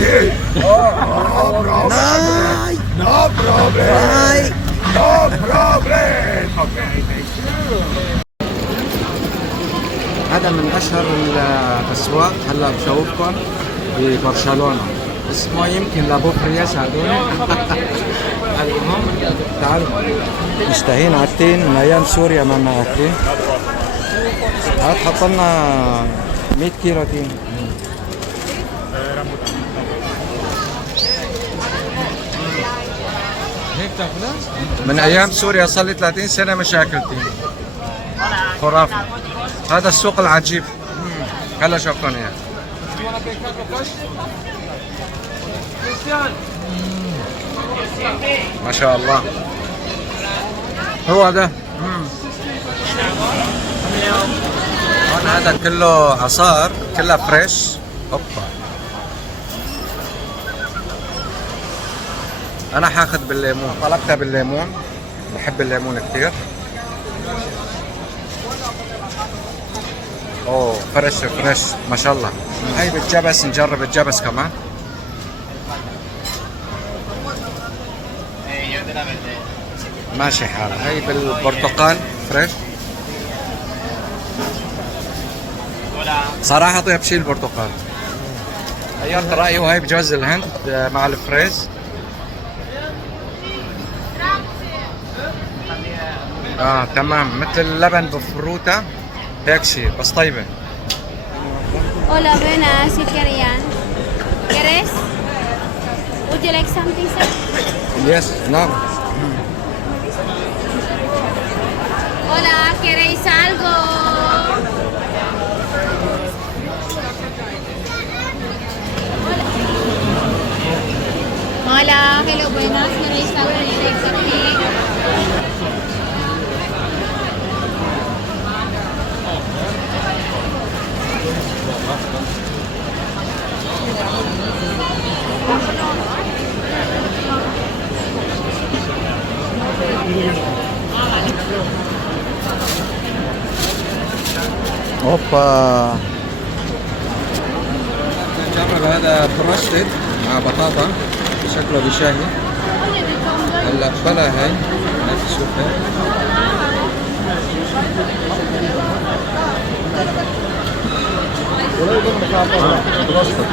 here. No problem. No problem. No problem. Okay, thank you. هذا من أشهر الأسواق هلا بشوفكم ببرشلونة، اسمه يمكن لابو فرياس هذول. المهم تعالوا مشتهين على التين من أيام سوريا ما ماكلين. هات حط لنا 100 كيلو تين. هيك تاكلها؟ من أيام سوريا صار لي 30 سنة مش آكل تين. خرافي. هذا السوق العجيب. هلا شوفكم اياه. ما شاء الله. هو ده. هون هذا كله عصار، كلها فريش. اوبا. انا حاخذ بالليمون، طلبتها بالليمون، بحب الليمون كثير. اوه فريش فريش ما شاء الله. هاي بالجبس، نجرب الجبس كمان. ماشي حال. هاي بالبرتقال فريش. صراحة طيب شيء البرتقال. غيرت رأيي. وهي بجوز الهند مع الفريز. تمام، مثل اللبن بفروتة هيك شيء بس طيبة. Hola, buenas, si querían. ¿Quieres? Would you like something, sir? Yes, no. Hola, ¿queréis algo? Hola, hello, buenas, ¿queréis algo? اوبا. نجرب هذا بروستد مع بطاطا، شكله بشاهي. هلا بلا هاي تشوفها. بروستد.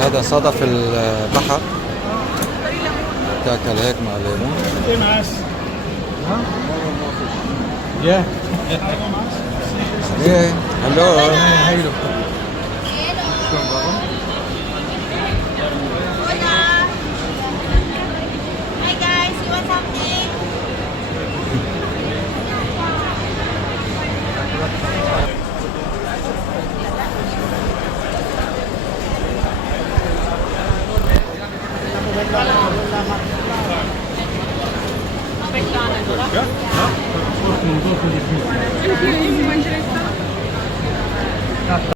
هذا صدف البحر، تاكل هيك مع ليمون. Yeah. Yeah. Hello. Hello. Hi guys, you want something? Ja?